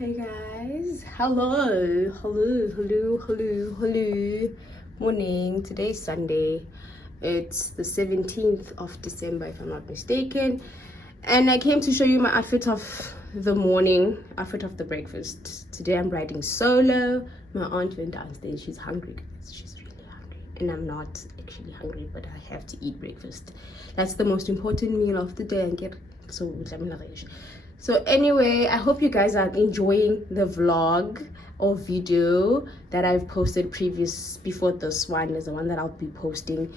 Hey guys, hello morning. Today's Sunday. It's the 17th of December if I'm not mistaken, and I came to show you my outfit of the morning, outfit of the breakfast. Today I'm riding solo. My aunt went downstairs. She's hungry guys. She's really hungry, and I'm not actually hungry, but I have to eat breakfast. That's the most important meal of the day and get so anyway, I hope you guys are enjoying the vlog or video that I've posted before this one is the one that I'll be posting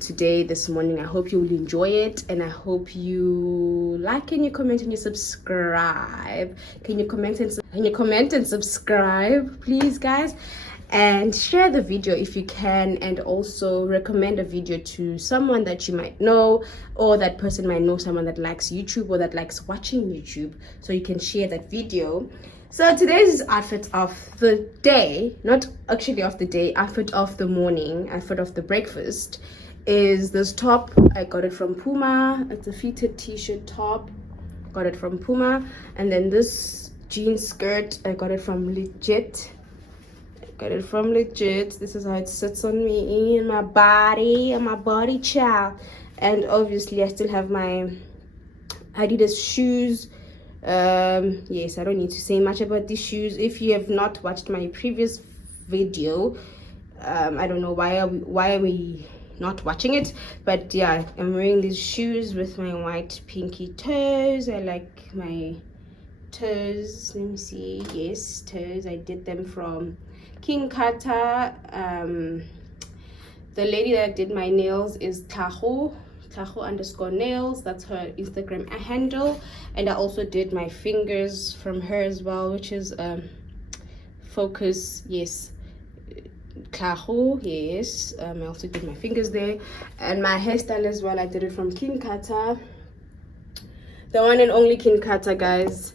today, this morning. I hope you will enjoy it, and I hope you like and you comment and you subscribe. Can you comment and subscribe, please, guys? And share the video if you can, and also recommend a video to someone that you might know, or that person might know someone that likes YouTube or that likes watching YouTube, so you can share that video. So today's outfit of the day, not actually of the day, outfit of the morning, outfit of the breakfast, is this top. I got it from Puma. It's a fitted t-shirt top, got it from Puma. And then this jean skirt, I got it from Legit. This is how it sits on me, in my body, child. And obviously I still have my Adidas shoes. Yes, I don't need to say much about these shoes. If you have not watched my previous video, I don't know why are we not watching it, but yeah, I'm wearing these shoes with my white pinky toes. I like my toes. Let me see. Yes, toes. I did them from King Kata. The lady that did my nails is Taho_nails. That's her Instagram handle. And I also did my fingers from her as well, which is Focus. Yes, Taho. Yes, I also did my fingers there, and my hairstyle as well. I did it from King Kata, the one and only King Kata, guys.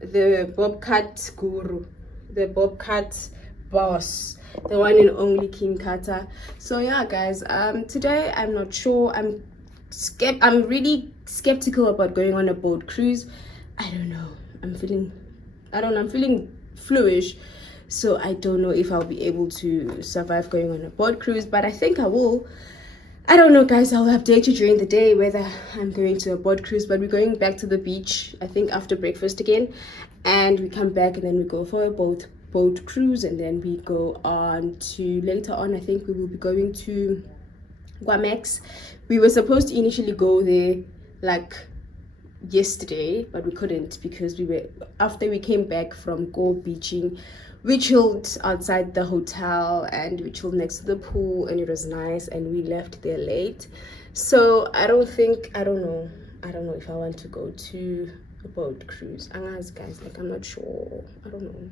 The bob cut guru, the bob cut boss, the one and only King Kata. So yeah guys, today I'm not sure. I'm really skeptical about going on a boat cruise. I don't know, I'm feeling fluish, so I don't know if I'll be able to survive going on a boat cruise, but I think I will. I don't know guys, I'll update you during the day whether I'm going to a boat cruise. But we're going back to the beach, I think, after breakfast again, and we come back and then we go for a boat cruise, and then we go on to, later on I think we will be going to Guamex. We were supposed to initially go there like yesterday, but we couldn't because after we came back from go beaching, we chilled outside the hotel and we chilled next to the pool, and it was nice, and we left there late. So I don't know if I want to go to a boat cruise. Guys, like, I'm not sure. I don't know,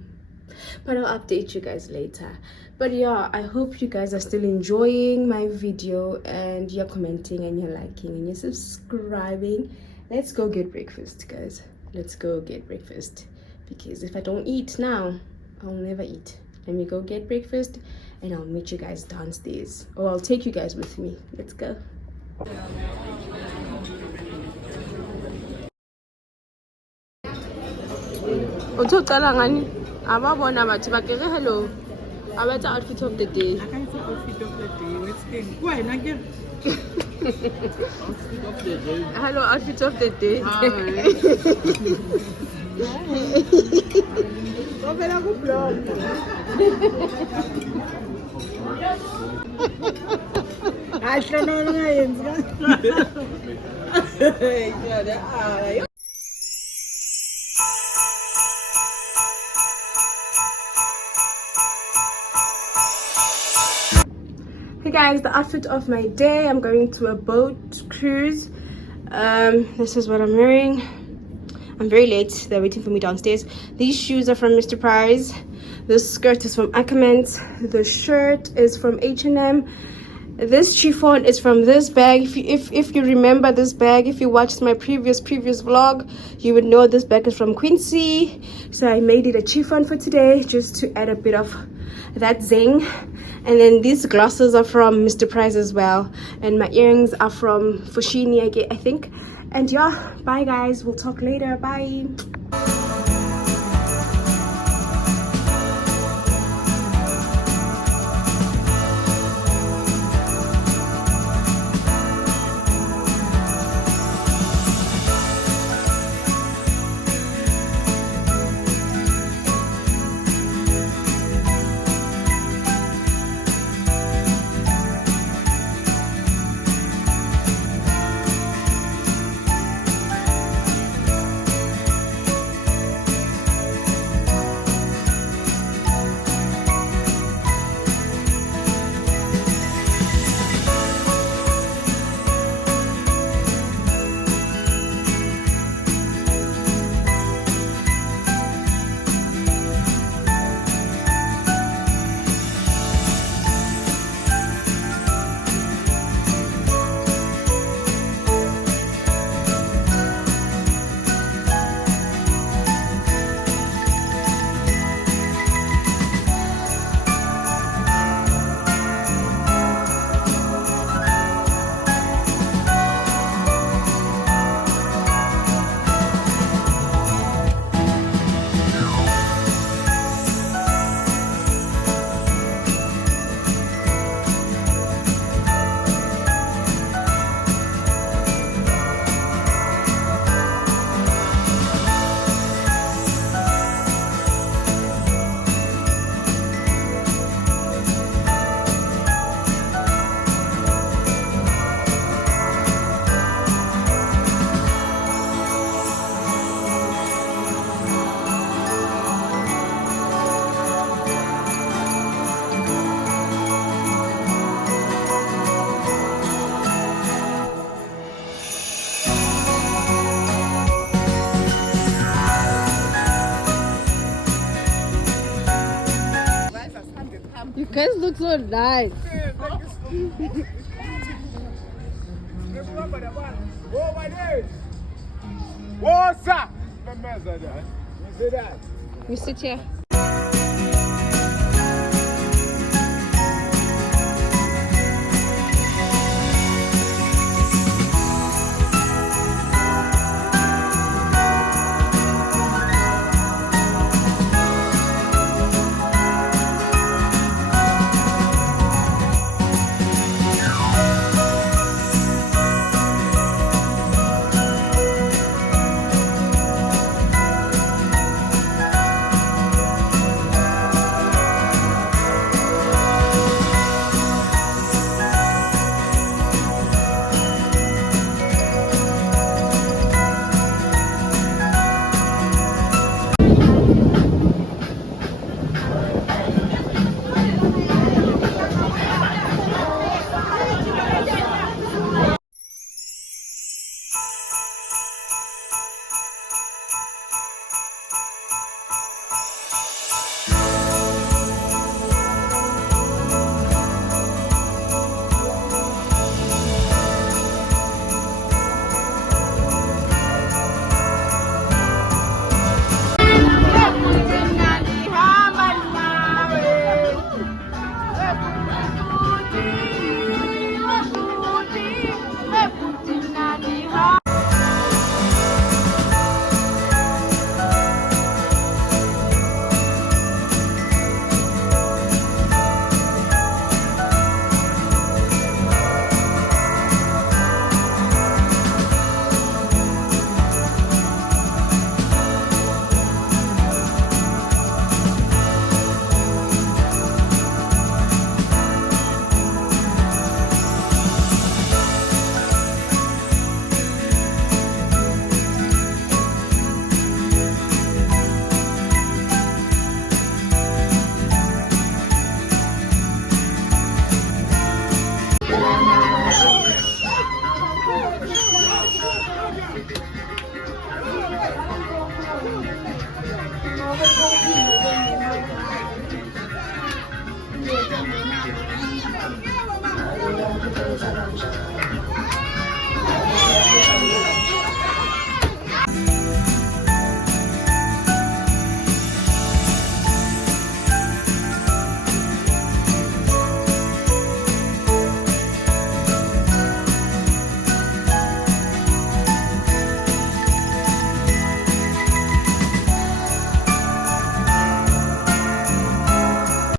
but I'll update you guys later. But yeah, I hope you guys are still enjoying my video, and you're commenting and you're liking and you're subscribing. Let's go get breakfast, guys. Let's go get breakfast, because if I don't eat now, I'll never eat. Let me go get breakfast, and I'll meet you guys downstairs, or I'll take you guys with me. Let's go. Ababona bathi bakere hello. Abatha outfit of the day. I can't say outfit of the day. Let's go. Why not get outfit of the day? Hello, outfit of the day. Hi. Ovela ku blog. Ashla no ngayenzi ka. Hey guys, the outfit of my day. I'm going to a boat cruise. This is what I'm wearing. I'm very late. They're waiting for me downstairs. These shoes are from Mr. Price. This skirt is from Ackermans. The shirt is from H&M. This chiffon is from this bag. If you remember this bag, if you watched my previous vlog, you would know this bag is from Quincy. So I made it a chiffon for today, just to add a bit of that zing. And then these glasses are from Mr. Price as well, and my earrings are from Fushini, I think. And yeah, bye guys, we'll talk later. Bye. guys look so nice. What's up? We sit here.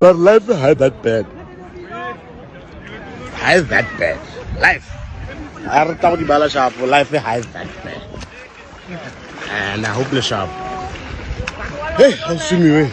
But life is that bad. How's that bad? Life. I don't talk about shop. Life is that bad. And I hope the shop. Hey, I'll see me.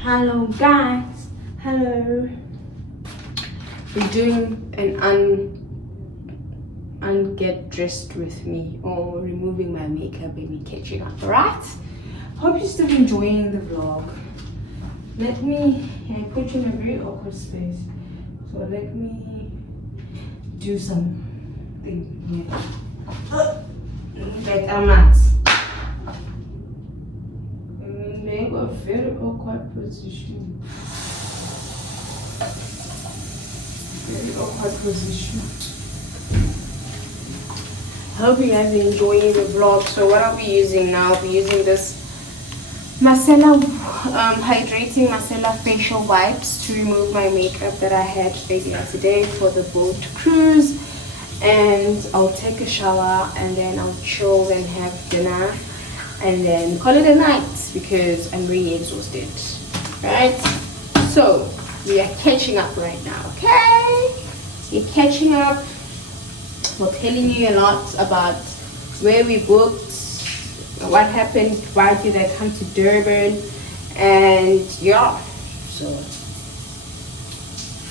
Hello guys, hello. We're doing an unget dressed with me, or removing my makeup and me catching up. Alright, hope you're still enjoying the vlog. let me put you in a very awkward space. So let me do something here. Better mats. Make a very awkward position. Very awkward position. Hope you guys are enjoying the vlog. So what I'll be using now, I'll be using this micellar hydrating micellar facial wipes to remove my makeup that I had earlier today for the boat cruise. And I'll take a shower and then I'll chill and have dinner and then call it a night because I'm really exhausted. Right? So we are catching up right now, okay? We're catching up. We're telling you a lot about where we booked, what happened, why did I come to Durban, and yeah. So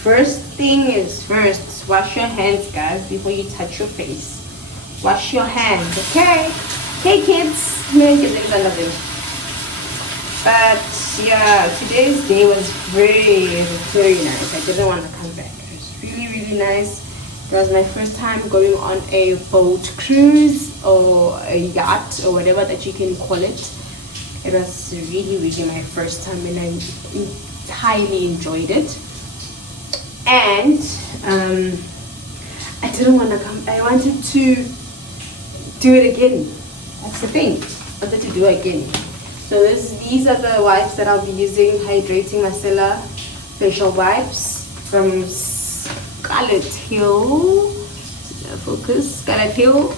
first thing is first, wash your hands, guys, before you touch your face. Wash your hands, okay? Okay, kids, make it things under them. But yeah, today's day was very nice. I didn't want to come back. It was really nice. It was my first time going on a boat cruise or a yacht or whatever that you can call it. It was really my first time and I entirely enjoyed it. And I didn't want to come. I wanted to do it again. That's the thing. I wanted to do it again. So these are the wipes that I'll be using. Hydrating micellar facial wipes from Scarlet Hill. Focus. Scarlet Hill.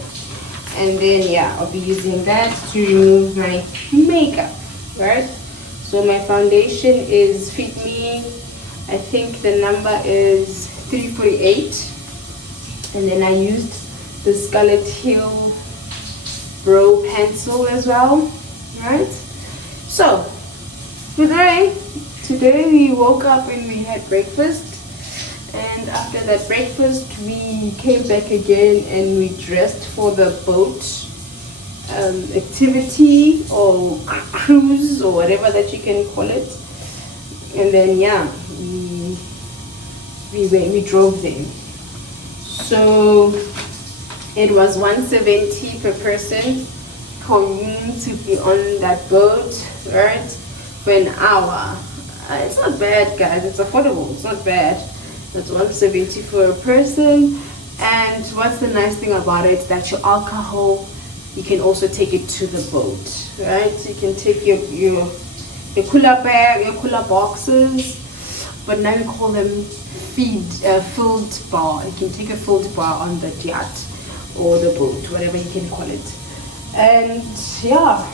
And then yeah, I'll be using that to remove my makeup. Right? So my foundation is Fit Me. I think the number is 348. And then I used the Scarlet Hill Brow Pencil as well. Right? So today we woke up and we had breakfast, and after that breakfast we came back again and we dressed for the boat activity or cruise or whatever that you can call it. And then yeah, we drove there. So it was 170 per person for me to be on that boat, right, for an hour. It's not bad, guys. It's affordable. It's not bad. That's 170 for a person. And what's the nice thing about it? That your alcohol, you can also take it to the boat, right? So you can take your cooler bag, your cooler boxes, but now we call them filled bar. You can take a filled bar on the yacht or the boat, whatever you can call it. And yeah,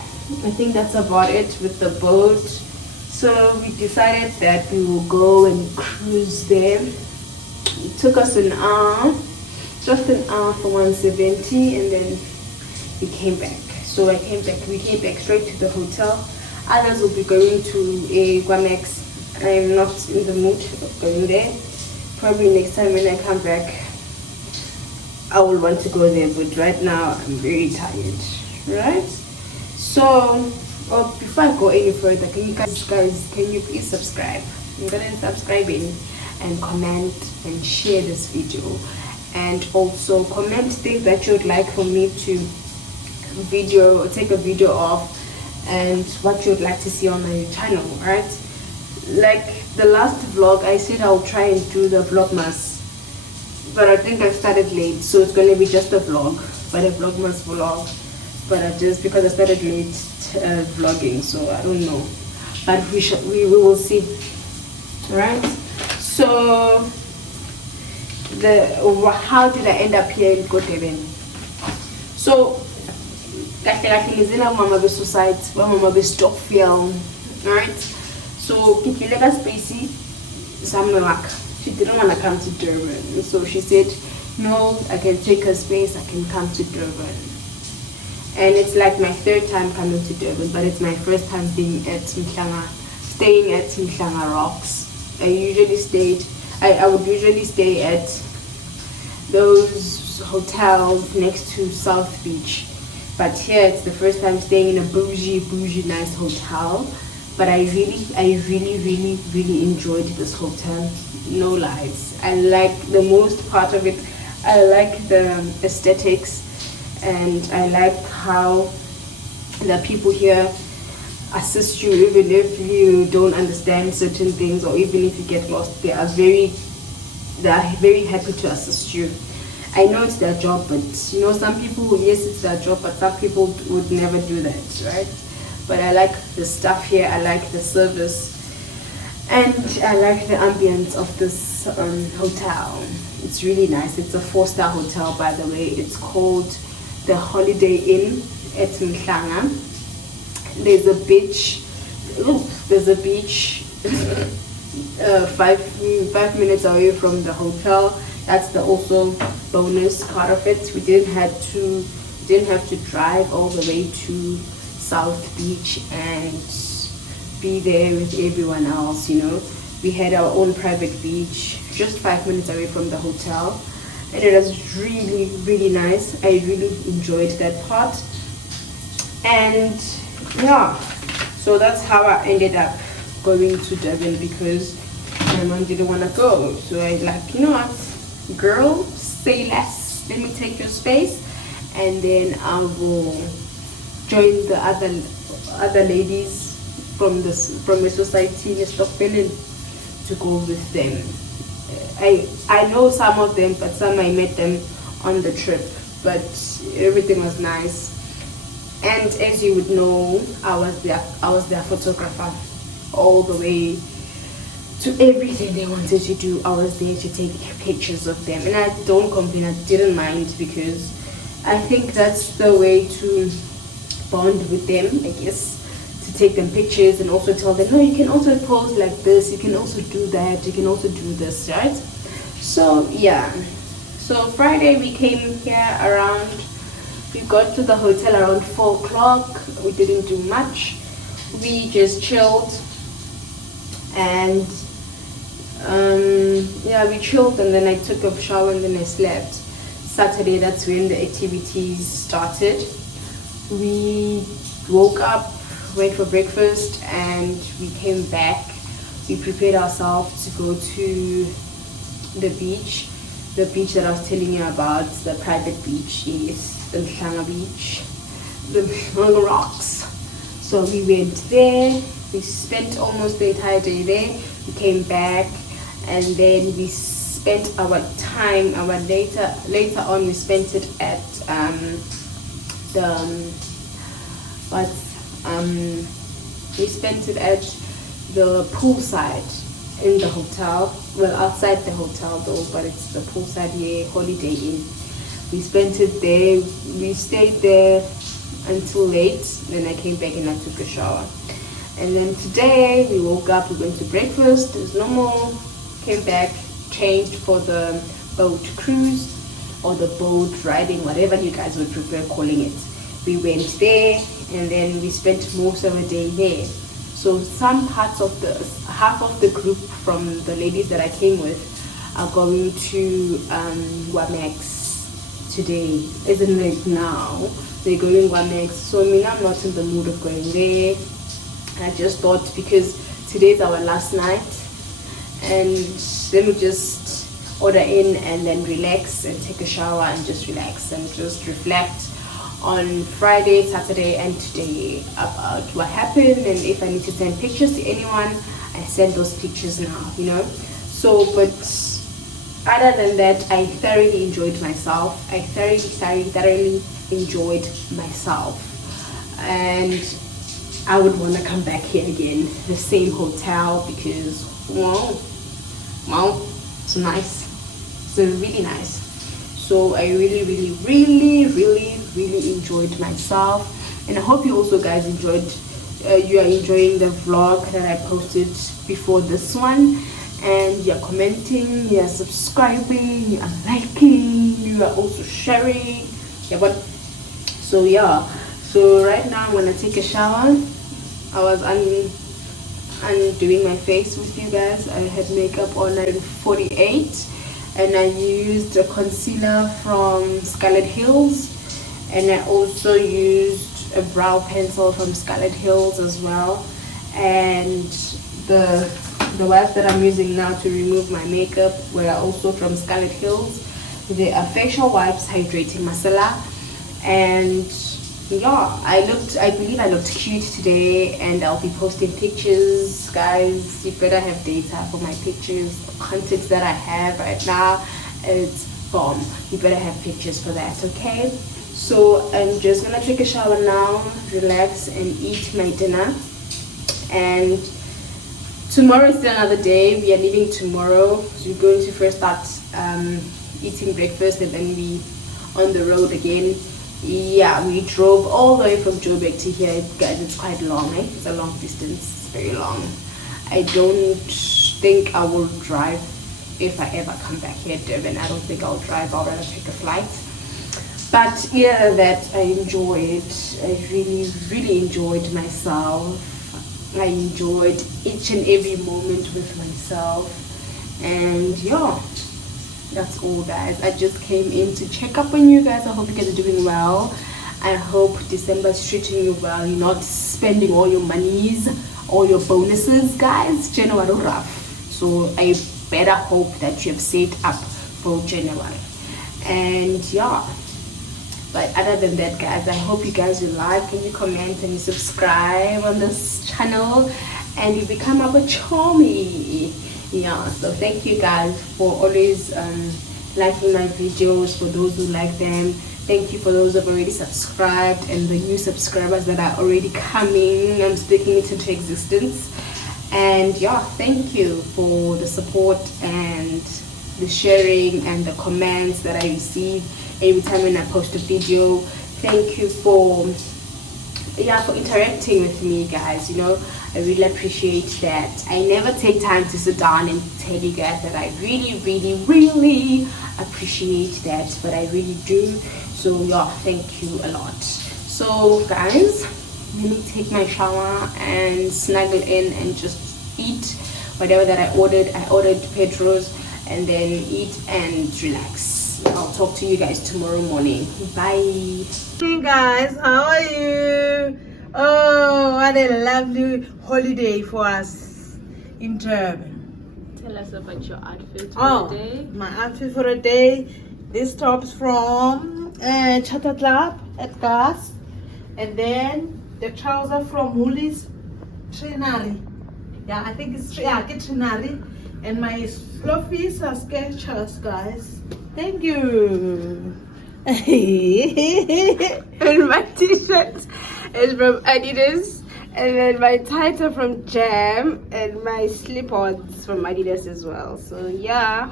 I think that's about it with the boat. So we decided that we will go and cruise there. It took us an hour, just an hour for 170, and then we came back. So we came back straight to the hotel. Others will be going to a Guamex. I'm not in the mood of going there. Probably next time when I come back I will want to go there, but right now I'm very tired. Right? So before I go any further, can you guys please subscribe? I'm gonna subscribe and comment and share this video, and also comment things that you'd like for me to take a video of, and what you'd like to see on my channel. Right? Like the last vlog, I said I'll try and do the Vlogmas, but I think I started late, so it's going to be just a vlog, but a Vlogmas vlog. But because I started late vlogging, so I don't know. But we will see. Right? So how did I end up here in Durban? So mama be society, mama be Stockfield. Right? So Kikilega Spacey, she didn't want to come to Durban, so she said, no, I can take her space, I can come to Durban. And it's like my third time coming to Durban, but it's my first time staying at Mhlanga Rocks. I would usually stay at those hotels next to South Beach, but here it's the first time staying in a bougie nice hotel. but I really enjoyed this hotel. No lies. I like the most part of it. I like the aesthetics, and I like how the people here assist you even if you don't understand certain things, or even if you get lost. They are very happy to assist you. I know it's their job, but you know, some people, yes, it's their job, but some people would never do that, right? But I like the stuff here. I like the service, and I like the ambience of this hotel. It's really nice. It's a 4-star hotel, by the way. It's called the Holiday Inn at Mhlanga. There's a beach. There's a beach 5 minutes away from the hotel. That's the also bonus part of it. We didn't have to drive all the way to South Beach and be there with everyone else. You know, we had our own private beach just 5 minutes away from the hotel, and it was really nice. I really enjoyed that part. And yeah, so that's how I ended up going to Durban, because my mom didn't want to go. So I like, you know what, girl, say less, let me take your space, and then I will join the other ladies from the society in Stockholm to go with them. I know some of them, but some I met them on the trip, but everything was nice. And as you would know, I was their photographer all the way to everything they wanted to do. I was there to take pictures of them, and I don't complain. I didn't mind, because I think that's the way to bond with them, I guess, to take them pictures and also tell them, no, you can also pose like this, you can also do that, you can also do this, right? So yeah, so Friday we came here around, we got to the hotel around 4 o'clock. We didn't do much, we just chilled, and yeah, we chilled, and then I took a shower, and then I slept. Saturday, that's when the activities started. We woke up, went for breakfast, and we came back. We prepared ourselves to go to the beach that I was telling you about, the private beach. Yes, the Mhlanga beach, the Mhlanga rocks. So we went there. We spent almost the entire day there. We came back, and then we spent our time, later on we spent it at we spent it at the poolside in the hotel. Well, outside the hotel though, but it's the poolside here, Holiday Inn. We spent it there. We stayed there until late. Then I came back and I took a shower. And then today we woke up, we went to breakfast as normal, came back, changed for the boat cruise or the boat riding, whatever you guys would prefer calling it. We went there, and then we spent most of the day there. So some parts of half of the group from the ladies that I came with are going to Wamex today, isn't it now? They're going Wamex. So I mean, I'm not in the mood of going there. I just thought, because today's our last night, and let me just order in and then relax and take a shower and just relax and just reflect on Friday, Saturday, and today about what happened. And if I need to send pictures to anyone, I send those pictures now, you know. So, but other than that, I thoroughly enjoyed myself. I thoroughly enjoyed myself, and I would want to come back here again, the same hotel, because wow, it's nice. It's really nice. So I really enjoyed myself, and I hope you also guys enjoyed. You are enjoying the vlog that I posted before this one, and you're commenting, you're subscribing, you are liking, you are also sharing. Yeah, but so yeah. So right now I'm gonna take a shower. I was undoing my face with you guys. I had makeup on at 48, and I used a concealer from Scarlet Hills, and I also used a brow pencil from Scarlet Hills as well. and the wipes that I'm using now to remove my makeup were also from Scarlet Hills. They are facial wipes, hydrating masala, and yeah, I believe I looked cute today, and I'll be posting pictures. Guys, you better have data for my pictures. The content that I have right now, it's bomb. You better have pictures for that, okay? So I'm just gonna take a shower now, relax, and eat my dinner. And tomorrow is still another day. We are leaving tomorrow, so we're going to first start eating breakfast, and then we on the road again. Yeah, we drove all the way from Joburg to here. Guys, it's quite long, eh? It's a long distance. It's very long. I don't think I will drive if I ever come back here at Durban. I don't think I'll drive. I'll rather take a flight. But yeah, that I enjoyed. I really, really enjoyed myself. I enjoyed each and every moment with myself. And yeah, that's all, guys. I just came in to check up on you guys. I hope you guys are doing well. I hope December is treating you well. You're not spending all your monies, all your bonuses, guys. January rough. So I better hope that you have saved up for January. And yeah, but other than that, guys, I hope you guys will like and you comment and you subscribe on this channel and you become a BoChomee. Yeah, so thank you guys for always liking my videos. For those who like them, thank you. For those who have already subscribed and the new subscribers that are already coming, I'm speaking it into existence. And yeah, thank you for the support and the sharing and the comments that I receive every time when I post a video. Thank you for interacting with me, guys. You know, I really appreciate that. I never take time to sit down and tell you guys that I really, really, really appreciate that, but I really do. So yeah, thank you a lot. So guys, let me take my shower and snuggle in and just eat whatever that I ordered. I ordered Pedro's, and then eat and relax. I'll talk to you guys tomorrow morning. Bye. Hey guys, how are you? Oh, what a lovely holiday for us in Durban. Tell us about your outfit for the day. My outfit for the day. This top's from Chata Club at Gas, and then the trouser from Woolies Trinari. Yeah, I think it's Trinari, and my fluffies are Skechers, guys. Thank you. And my t-shirt is from Adidas, and then my tights are from Jam, and my slip-ons from Adidas as well. So yeah,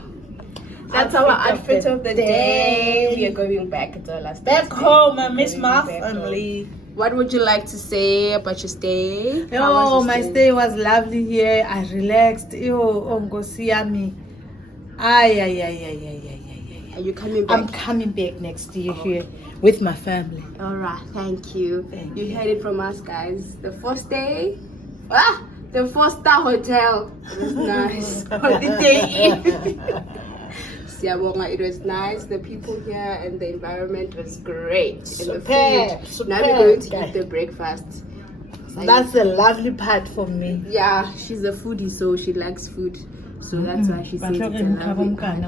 that's our outfit of the day. We are going back. It's our last back home. I miss my family. What would you like to say about your stay? Oh, my stay was lovely here. I relaxed. Ay. Are you coming back? I'm coming back next year here with my family. All right, thank you. Thank you heard it from us, guys. The first day, the 4-star hotel. It was nice. Holiday Inn. It was nice. The people here and the environment was great. And the food. Now we're going to eat the breakfast. That's a lovely part for me. Yeah, she's a foodie, so she likes food. So that's why she says it's a lovely part.